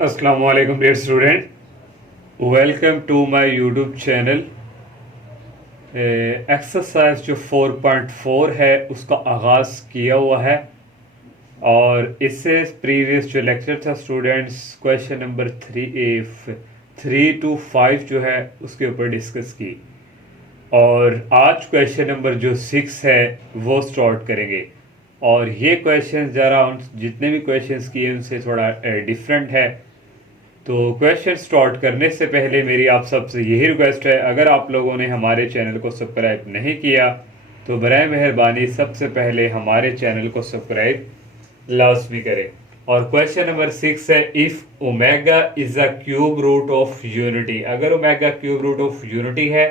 अस्सलाम वालेकुम dear student, welcome to my YouTube channel. Exercise जो 4.4 है उसका आगाज़ किया हुआ है और इससे प्रीवियस जो लेक्चर था स्टूडेंट्स क्वेश्चन नंबर 3 to 5 जो है उसके ऊपर डिस्कस की और आज क्वेश्चन नंबर जो 6 है वो स्टार्ट करेंगे। और ये क्वेश्चन ज़रा उन जितने भी क्वेश्चंस किए उनसे थोड़ा डिफरेंट है। तो क्वेश्चन स्टार्ट करने से पहले मेरी आप सबसे यही रिक्वेस्ट है, अगर आप लोगों ने हमारे चैनल को सब्सक्राइब नहीं किया तो बराए मेहरबानी सबसे पहले हमारे चैनल को सब्सक्राइब लाजमी करें। और क्वेश्चन नंबर 6 है, if omega is a cube root of unity. अगर omega cube root of unity है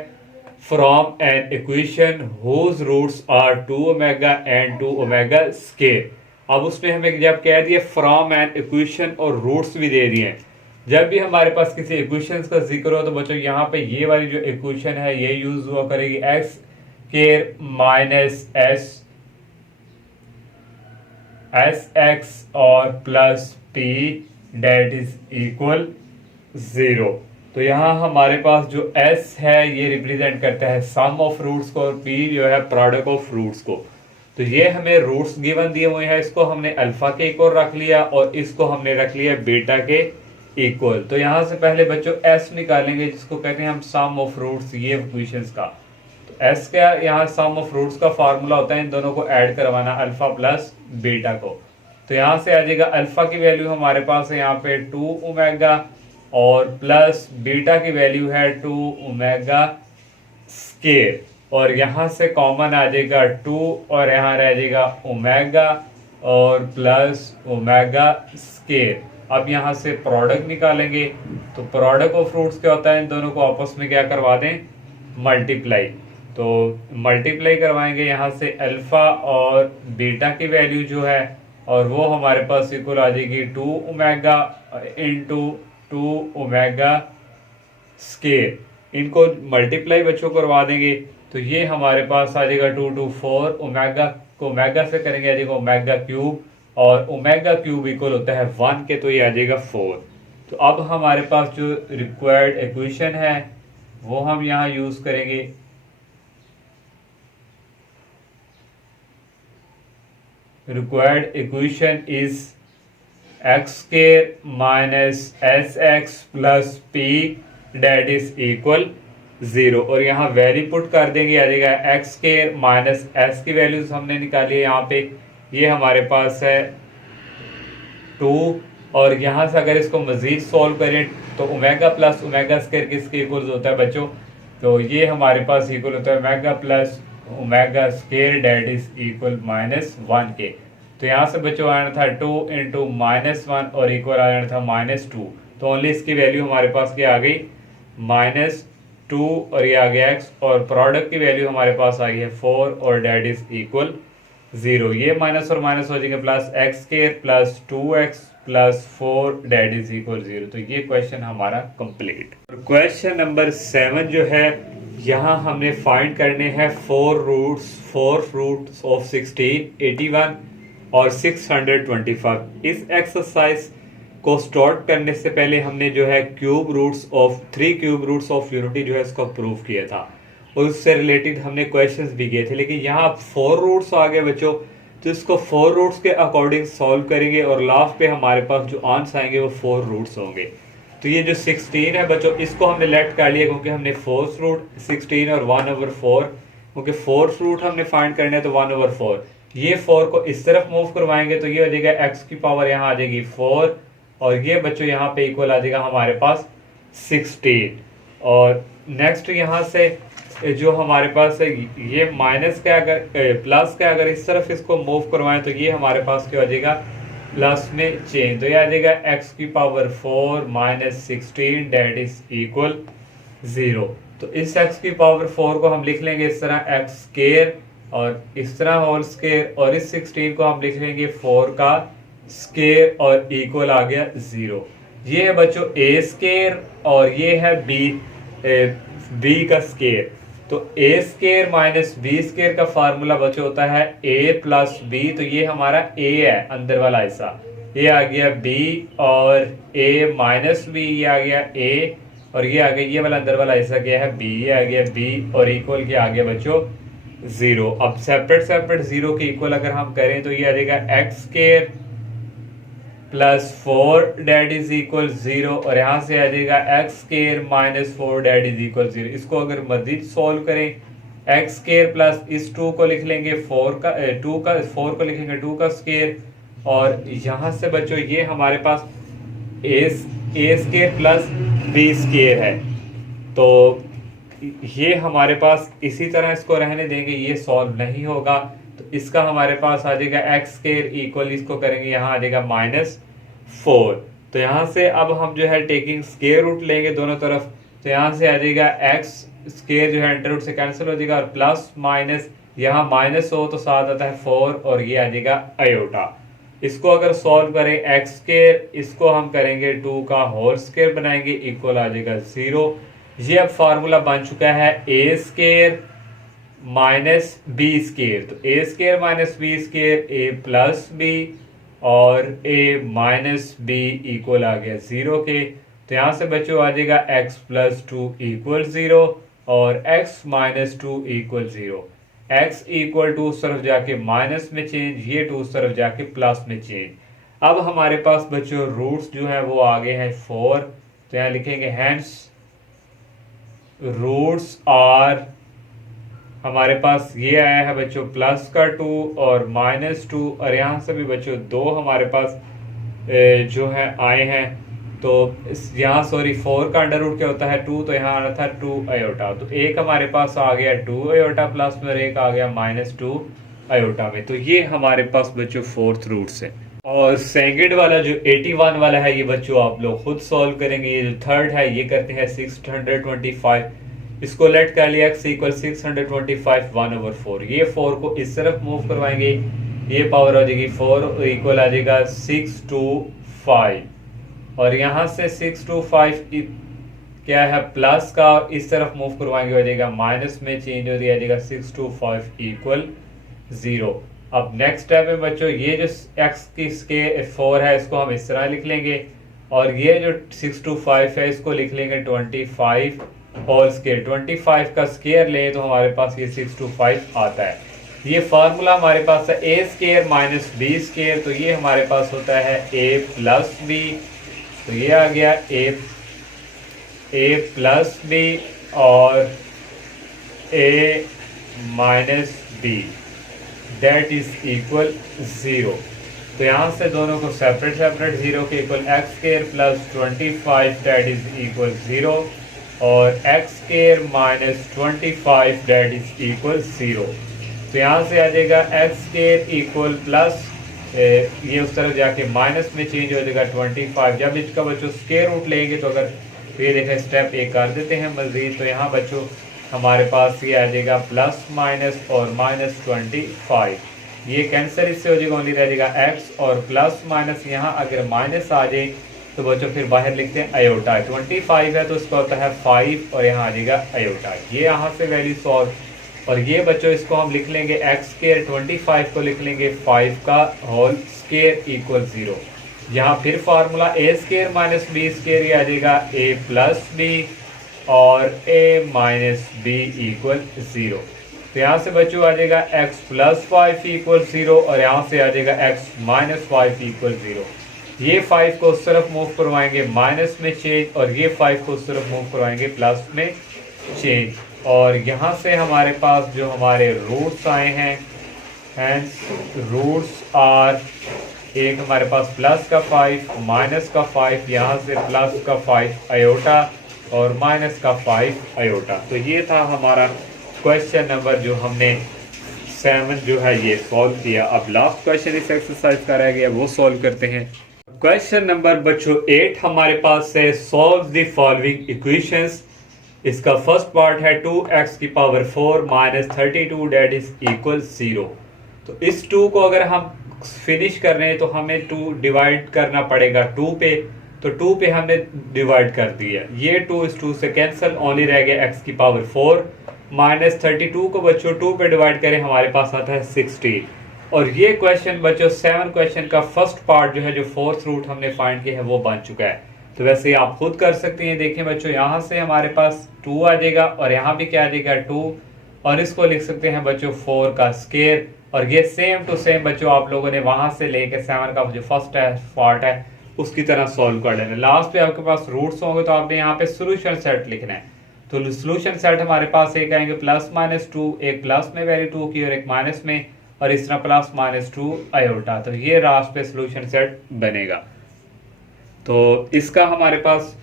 from an equation whose roots are 2 omega and 2 omega square. अब उसने हमें जब कह दिया फ्रॉम एन इक्वेशन और रूट्स भी दे दिए हैं, जब भी हमारे पास किसी इक्वेशन का जिक्र हो तो बच्चों यहाँ पे ये वाली जो इक्वेशन है ये यूज हुआ करेगी, x square minus s x और plus P date is equal 0। तो यहाँ हमारे पास जो s है ये रिप्रेजेंट करता है सम ऑफ रूट्स को और p जो है प्रोडक्ट ऑफ रूट्स को। तो ये हमें रूट्स गिवन दिए हुए हैं, इसको हमने अल्फा के इक्वल रख लिया और इसको हमने रख लिया बीटा के इक्वल। तो यहाँ से पहले बच्चों s निकालेंगे जिसको कहते हैं हम सम ऑफ रूट्स, ये इक्वेशंस का। तो s का यहाँ सम ऑफ रूट्स का फार्मूला होता है इन दोनों को ऐड करवाना, अल्फा प्लस बीटा को। तो यहाँ से आ जाएगा अल्फा की वैल्यू हमारे पास है यहाँ पे 2 ओमेगा और प्लस बीटा की वैल्यू है 2 ओमेगा स्केयर और यहाँ से कॉमन आ जाएगा 2 और यहाँ रह जाएगा ओमेगा और प्लस ओमेगा स्केयर। अब यहाँ से प्रोडक्ट निकालेंगे तो प्रोडक्ट ऑफ फ्रूट्स क्या होता है, इन दोनों को आपस में क्या करवा दें, मल्टीप्लाई। तो मल्टीप्लाई करवाएंगे यहाँ से अल्फा और बीटा की वैल्यू जो है और वो हमारे पास इक्वल आ जाएगी 2 ओमेगा इंटू 2 ओमेगा स्केयर। इनको मल्टीप्लाई बच्चों करवा देंगे तो ये हमारे पास आ जाएगा 2 to 4 ओमेगा को ओमेगा से करेंगे आ जाएगा ओमेगा क्यूब और ओमेगा क्यूब इक्वल होता है 1 के, तो ये आ जाएगा 4। तो अब हमारे पास जो रिक्वायर्ड इक्वेशन है वो हम यहाँ यूज करेंगे। Required equation is x square minus s x plus P date is equal 0 और यहाँ वैल्यू पुट कर देंगे, आ जाएगा एक्स स्क्वायर माइनस एस की वैल्यूज हमने निकाली है यहाँ पे, ये हमारे पास है 2 और यहाँ से अगर इसको मजीद सॉल्व करें तो ओमेगा प्लस ओमेगा स्क्वायर किसके इक्वल होता है बच्चों, तो ये हमारे पास इक्वल होता है omega plus omega square that is equal -1 के। तो यहाँ से बच्चों आना था 2 इंटू -1 और इक्वल आ जाना था -2। तो ओनली इसकी वैल्यू हमारे पास क्या आ गई -2 और ये आ गया x और प्रोडक्ट की वैल्यू हमारे पास आई है 4 और डेट इज इक्वल 0। ये माइनस और माइनस हो जाएंगे plus x square plus 2x plus 4 that is equal 0। तो ये क्वेश्चन हमारा कंप्लीट। क्वेश्चन नंबर 7 जो है यहाँ हमने फाइंड करने हैं 4 रूट्स ऑफ 16, 81 और 625। इस एक्सरसाइज को स्टार्ट करने से पहले हमने जो है 3 क्यूब रूट्स ऑफ यूनिटी जो है इसको प्रूव किया था और उससे रिलेटेड हमने क्वेश्चंस भी किए थे। लेकिन यहाँ 4 रूट्स आ गए बच्चों, तो इसको 4 रूट्स के अकॉर्डिंग सॉल्व करेंगे और लास्ट पे हमारे पास जो आंसर आएंगे वो 4 रूट्स होंगे। तो ये जो 16 है बच्चों इसको हमने लेफ्ट कर लिया क्योंकि हमने 4th रूट 16 और 1/4, क्योंकि 4th रूट हमने फाइंड करना है तो 1/4। ये 4 को इस तरफ मूव करवाएंगे तो ये हो जाएगा x की पावर यहाँ आ जाएगी 4 और ये बच्चों यहाँ पे इक्वल आ जाएगा हमारे पास 16। और नेक्स्ट यहाँ से जो हमारे पास है ये माइनस का अगर प्लस का अगर इस तरफ इसको मूव करवाएं तो ये हमारे पास क्या हो जाएगा प्लस में चेंज, तो ये आ जाएगा x की पावर 4 -16 डेट इज इक्वल 0। तो इस x की पावर 4 को हम लिख लेंगे इस तरह x स्क्वायर और इस तरह होल स्क्वायर और इस 16 को हम लिख लेंगे 4 का स्क्वायर और इक्वल आ गया 0। ये है बच्चों a स्क्वायर और ये है b का स्क्वायर। तो ए स्क्वायर माइनस बी स्क्वायर का फार्मूला बच्चों होता है a प्लस बी। तो ये हमारा a है अंदर वाला हिस्सा, ये आ गया b और a माइनस b, ये आ गया a और ये आ गया, ये वाला अंदर वाला हिस्सा क्या है b, ये आ गया b और इक्वल क्या आ गया बच्चों 0। अब सेपरेट सेपरेट 0 के इक्वल अगर हम करें तो ये आ जाएगा x square plus 4 that is equal 0 और यहाँ से आ जाएगा x square minus 4 that is equal 0। इसको अगर मजीद सॉल्व करें एक्स स्क्वायर प्लस इस 2 को लिख लेंगे 4 को लिखेंगे 2 का स्क्वायर और यहाँ से बच्चों ये हमारे पास ए स्क्वायर प्लस बी स्क्वायर है, तो ये हमारे पास इसी तरह इसको रहने देंगे, ये सॉल्व नहीं होगा। तो इसका हमारे पास आ जाएगा एक्स स्क्वायर इक्वल, इसको करेंगे यहाँ आ जाएगा -4। तो यहाँ से अब हम जो है टेकिंग स्क्वायर रूट लेंगे दोनों तरफ, तो यहाँ से आ जाएगा एक्स स्क्वायर जो है अंडर रूट से कैंसिल हो जाएगा और प्लस माइनस यहाँ माइनस हो तो साथ आता है 4 और ये आ जाएगा आयोटा। इसको अगर सॉल्व करें एक्स स्क्वायर, इसको हम करेंगे 2 का होल स्क्वायर बनाएंगे, इक्वल आ जाएगा 0। ये अब फार्मूला बन चुका है ए स्क्वायर माइनस बी स्क्वायर, तो ए स्क्वायर माइनस बी स्क्वायर ए प्लस बी और ए माइनस बी इक्वल आ गया 0 के। तो यहाँ से बच्चों आ जाएगा x प्लस 2 इक्वल 0 और x minus 2 equal 0। x equal 2 उस तरफ जाके माइनस में चेंज, ये 2 उस तरफ जाके प्लस में चेंज। अब हमारे पास बच्चों रूट्स जो है वो आ गए हैं 4, तो यहाँ लिखेंगे हैंस रूट्स आर, हमारे पास ये आया है बच्चों प्लस का 2 और -2 और यहाँ से भी बच्चों 2 हमारे पास जो है आए हैं। तो यहाँ सॉरी 4 का अंडर रूट क्या होता है 2, तो यहाँ आ रहा था 2 आयोटा, तो एक हमारे पास आ गया 2 आयोटा प्लस में और एक आ गया -2 आयोटा में। तो ये हमारे पास बच्चों 4th रूट्स है। और सेकंड वाला जो 81 वाला है ये बच्चों आप लोग खुद सॉल्व करेंगे। ये जो थर्ड है ये करते हैं 625, इसको लेट कर लिया x इक्वल 625 1/4, ये 4 को इस तरफ मूव करवाएंगे, ये पावर हो जाएगी 4 इक्वल आ जाएगा 625 और यहाँ से 625 क्या है प्लस का इस तरफ मूव करवाएंगे हो जाएगा माइनस में चेंज हो जाएगा 625 इक्वल 0। अब नेक्स्ट स्टेप है बच्चों ये जो x की 4 है इसको हम इस तरह लिख लेंगे और ये जो 625 है इसको लिख लेंगे 25 होल स्क्वायर। 25 का स्क्वायर लें तो हमारे पास ये 625 आता है। ये फार्मूला हमारे पास है ए स्क्वायर माइनस बी स्क्वायर, तो ये हमारे पास होता है a प्लस बी, तो ये आ गया a प्लस बी और a minus b that is equal 0। तो यहाँ से दोनों को सेपरेट 0 के equal x square plus 25 that is equal 0 और x square minus 25 that is equal 0। तो यहाँ से आ जाएगा एक्स स्क्वायर इक्वल प्लस ये उस तरफ जाके माइनस में चेंज हो जाएगा 25। जब इसका बच्चों स्क्वायर रूट लेंगे तो अगर ये देखें स्टेप एक कर देते हैं मजीद, तो यहाँ बच्चों हमारे पास ये आ जाएगा प्लस माइनस और -25, ये कैंसिल इससे हो जाएगा, ओनली रह जाएगा x और प्लस माइनस यहाँ अगर माइनस आ जाए तो बच्चों फिर बाहर लिखते हैं आयोटा। 25 है तो इसका होता है 5 और यहाँ आ जाएगा आयोटा, ये यहाँ से वैल्यू सॉल्व। और ये बच्चों इसको हम लिख लेंगे एक्स स्क्वायर 25 को लिख लेंगे 5 का होल स्क्वायर इक्वल 0। यहाँ फिर फार्मूला ए स्क्वायर माइनस बी स्क्वायर ये आ जाएगा a प्लस बी और a माइनस बी इक्वल 0। तो यहाँ से बच्चों आ जाएगा x प्लस 5 इक्वल 0 और यहाँ से आ जाएगा x माइनस 5 इक्वल 0। ये 5 को उस तरफ मूव करवाएंगे माइनस में चेंज और ये 5 को उस तरफ मूव करवाएंगे प्लस में चेंज। और यहाँ से हमारे पास जो हमारे रूट्स आए हैं हैंस रूट्स आर, एक हमारे पास प्लस का 5 माइनस का 5, यहाँ से प्लस का 5 आयोटा और माइनस का 5 आयोटा। तो ये था हमारा क्वेश्चन नंबर जो हमने 7 जो है ये सॉल्व किया। अब लास्ट क्वेश्चन इस एक्सरसाइज का रह गया वो सॉल्व करते हैं। क्वेश्चन नंबर बच्चों 8 हमारे पास है सॉल्व द फॉलोइंग इक्वेशंस। इसका फर्स्ट पार्ट है 2x की power 4 minus 32 that is equal 0। तो इस 2 को अगर हम फिनिश कर रहे हैं तो हमें 2 डिवाइड करना पड़ेगा 2 पे, तो 2 पे हमने डिवाइड कर दिया, ये 2 इस 2 से कैंसिल, ओनली रह गया x की पावर 4 माइनस 32 को बच्चों 2 पे डिवाइड करें हमारे पास आता है 16। और ये क्वेश्चन बच्चों 7 क्वेश्चन का फर्स्ट पार्ट जो है, जो फोर्थ रूट हमने फाइंड किया है वो बन चुका है। तो वैसे आप खुद कर सकते हैं। देखें बच्चों, यहाँ से हमारे पास 2 आ जाएगा और यहाँ भी क्या आ जाएगा 2, और इसको लिख सकते हैं बच्चों 4 का स्केयर। और ये सेम टू सेम बच्चों आप लोगों ने वहां से लेके 7 का जो फर्स्ट है पार्ट है उसकी तरह सॉल्व कर लेना। लास्ट पे आपके पास रूट्स होंगे तो आपने यहाँ पे सोल्यूशन सेट लिखना है। तो सोल्यूशन सेट हमारे पास एक आएंगे +-2, एक प्लस में वैल्यू 2 की और एक माइनस में, और इस तरह +-2 आयोटा। तो ये लास्ट पे सोल्यूशन सेट बनेगा। तो इसका हमारे पास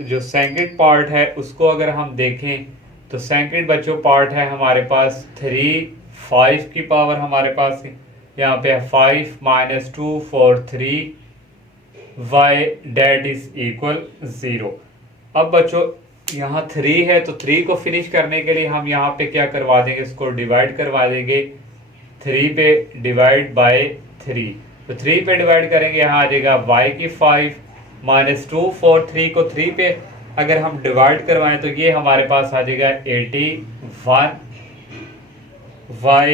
जो सेकंड पार्ट है उसको अगर हम देखें तो सेकंड बच्चों पार्ट है हमारे पास 3, 5 की पावर हमारे पास यहाँ पे है 5 - 2 4 3 y डेट इज इक्वल 0। अब बच्चों यहाँ 3 है तो 3 को फिनिश करने के लिए हम यहाँ पे क्या करवा देंगे, इसको डिवाइड करवा देंगे 3 पे डिवाइड बाय 3। तो 3 पे डिवाइड करेंगे, यहाँ आ जाएगा y की 5 - 2 4 3 को 3 पे अगर हम डिवाइड करवाएं तो ये हमारे पास आ जाएगा 81 y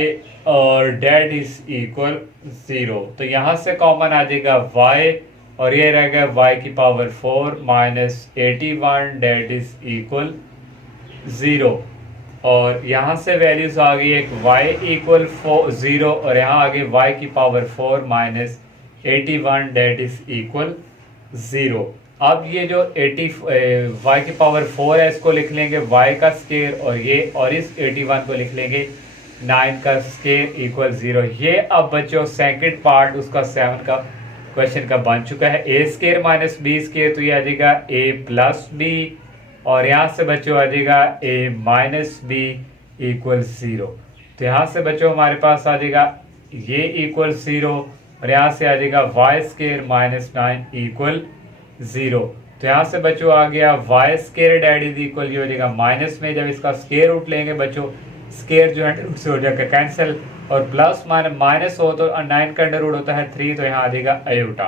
और डेट इज इक्वल 0। तो यहाँ से कॉमन आ जाएगा y और ये रहेगा y की पावर 4 - 81 डेट इज इक्वल 0। और यहाँ से वैल्यूज आ गई एक y इक्वल 0 और यहाँ आ गई y की पावर 4 - 81 डेट इज इक्वल 0। अब ये जो y की पावर 4 है इसको लिख लेंगे y का स्केयर, और इस 81 को लिख लेंगे 9 का स्केयर इक्वल 0। ये अब बच्चों सेकंड पार्ट उसका 7 का क्वेश्चन का बन चुका है। a square minus b square, तो ये आ जाएगा a प्लस b, और यहाँ से बच्चों आ जाएगा a माइनस b इक्वल 0। तो यहाँ से बच्चों हमारे पास आ जाएगा ये इक्वल 0 और यहाँ से आ जाएगा y स्केयर माइनस 9 इक्वल 0। तो यहाँ से बच्चों आ गया y square that is equal, ये हो जाएगा माइनस में, जब इसका स्केयर रूट लेंगे बच्चों स्केयर जो है रूट से हो जाएगा कैंसिल, और प्लस माइनस हो तो 9 का अंडर रूट होता है 3, तो यहाँ आ जाएगा आयोटा।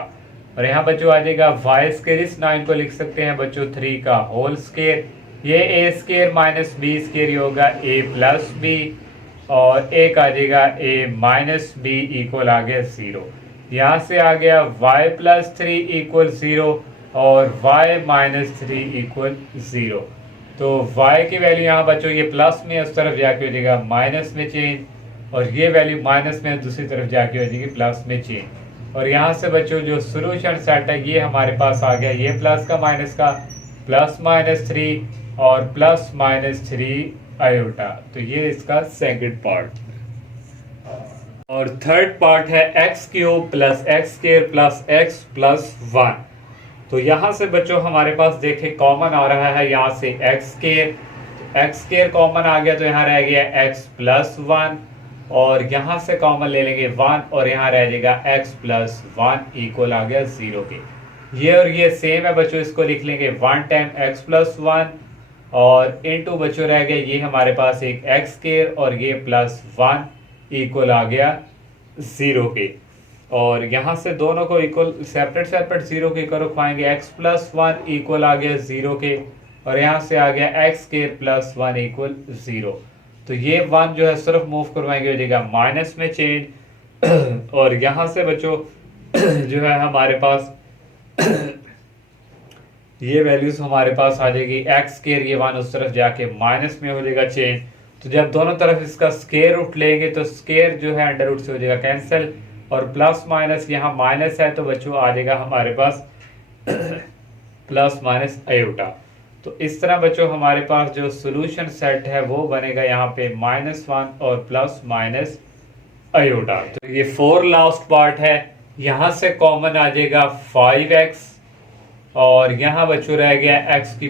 और यहाँ बच्चों आ जाएगा y स्केयर, इस 9 को लिख सकते हैं बच्चों 3 का होल स्केयर, ये a square minus b square होगा a प्लस b, और एक आ जाएगा a माइनस b इक्वल आ गया 0। यहाँ से आ गया y प्लस 3 इक्वल 0 और y माइनस 3 इक्वल 0। तो y की वैल्यू यहाँ बच्चों ये प्लस में उस तरफ जाके हो जाएगा माइनस में चेंज, और ये वैल्यू माइनस में दूसरी तरफ जाके हो जाएगी प्लस में चेंज। और यहाँ से बच्चों जो सोल्यूशन सेट है ये हमारे पास आ गया, ये प्लस का माइनस का +-3 और +-3 आयोटा। तो ये इसका सेकंड पार्ट। और थर्ड पार्ट है x³ + x² + x + 1। तो यहाँ से बच्चों हमारे पास देखें कॉमन आ रहा है यहाँ से x² कॉमन आ गया, तो यहाँ रह गया x + 1, और यहाँ से कॉमन ले लेंगे 1 और यहाँ रह जाएगा x + 1 इक्वल आ गया 0 के। ये और ये सेम है बच्चों, इसको लिख लेंगे 1 टाइम x + 1 और इनटू बच्चों रह गया ये हमारे पास एक x² और ये +1 इक्वल आ गया 0 के। और यहाँ से दोनों को इक्वल सेपरेट 0 के इक्वल रखवाएंगे, x + 1 इक्वल आ गया 0 के, और यहाँ से आ गया x² + 1 इक्वल 0। तो ये 1 जो है सिर्फ मूव करवाएंगे हो जाएगा माइनस में चेंज, और यहाँ से बच्चों जो है हमारे पास ये वैल्यूज हमारे पास आ जाएगी x², ये 1 उस तरफ जाके माइनस में हो जाएगा चेंज। तो जब दोनों तरफ इसका स्केयर रूट लेंगे तो स्केयर जो है अंडर रूट से हो जाएगा कैंसिल, और प्लस माइनस यहाँ माइनस है तो बच्चों आ जाएगा हमारे पास प्लस आयोटा। तो इस तरह बच्चों हमारे पास जो सोल्यूशन सेट है वो बनेगा यहाँ पे -1 और प्लस आयोटा। तो ये 4 लास्ट पार्ट है, यहाँ से कॉमन आ जाएगा 5x, और यहाँ बच्चों रह गया x⁴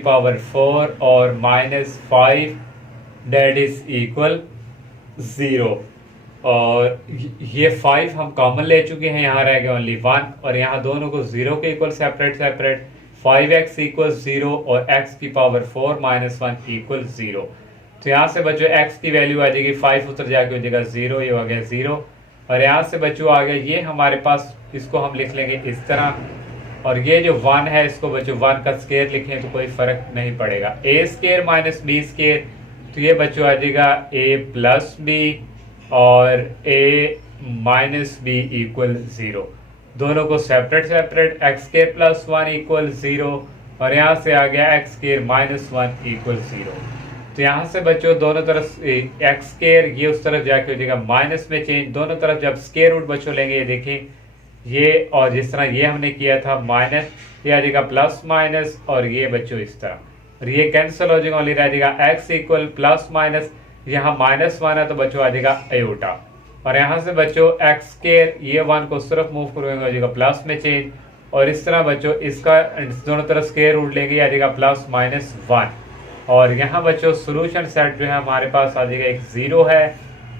और -5 डेट इज इक्वल 0। और ये 5 हम कॉमन ले चुके हैं, यहाँ रह गया ओनली 1, और यहाँ दोनों को 0 के इक्वल सेपरेट 5x इक्वल 0 और x⁴ -1 इक्वल 0। तो यहाँ से बच्चों x की वैल्यू आ जाएगी 5 उतर जाके हो जाएगा 0, ये हो गया 0। और यहाँ से बच्चों आ गया ये हमारे पास, इसको हम लिख लेंगे इस तरह, और ये जो 1 है इसको बच्चों 1 का स्केयर लिखें तो कोई फर्क नहीं पड़ेगा। a² - b², तो ये बच्चों आ जाएगा a + b और a माइनस बी इक्वल 0। दोनों को separate separate x square plus 1 equal 0 और यहाँ से आ गया एक्स स्केयर माइनस 1 इक्वल 0। तो यहाँ से बच्चों दोनों तरफ एक्स स्केयर ये उस तरफ जाके हो जाएगा माइनस में चेंज, दोनों तरफ जब स्केयर रूट बच्चों लेंगे ये देखिए ये, और जिस तरह ये हमने किया था माइनस, ये आ जाएगा प्लस माइनस और ये बच्चों इस तरह, और ये कैंसिल हो जाएगा, ओनली रह जाएगा एक्स इक्वल प्लस माइनस, यहाँ माइनस 1 है तो बच्चों आ जाएगा आयोटा, और यहाँ से बच्चों एक्स स्केयर ये 1 को सिर्फ मूव करोगे हो जाएगा प्लस में चेंज, और इस तरह बच्चों इसका दोनों तरफ स्केयर रूट लेंगे आ जाएगा प्लस माइनस 1, और यहाँ बच्चों सोल्यूशन सेट जो है हमारे पास आ जाएगा एक 0 है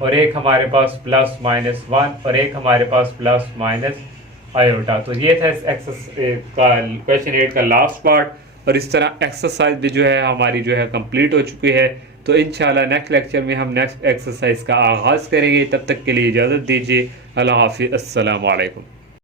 और एक हमारे पास प्लस माइनस 1 और एक हमारे पास प्लस माइनस आयोटा। तो ये था इस एक्सरसाइज का क्वेश्चन 8 का लास्ट पार्ट, और इस तरह एक्सरसाइज भी जो है हमारी जो है कंप्लीट हो चुकी है। तो इंशाल्लाह नेक्स्ट लेक्चर में हम नेक्स्ट एक्सरसाइज का आगाज़ करेंगे। तब तक के लिए इजाज़त दीजिए। अल्लाह हाफिज़, अस्सलाम वालेकुम।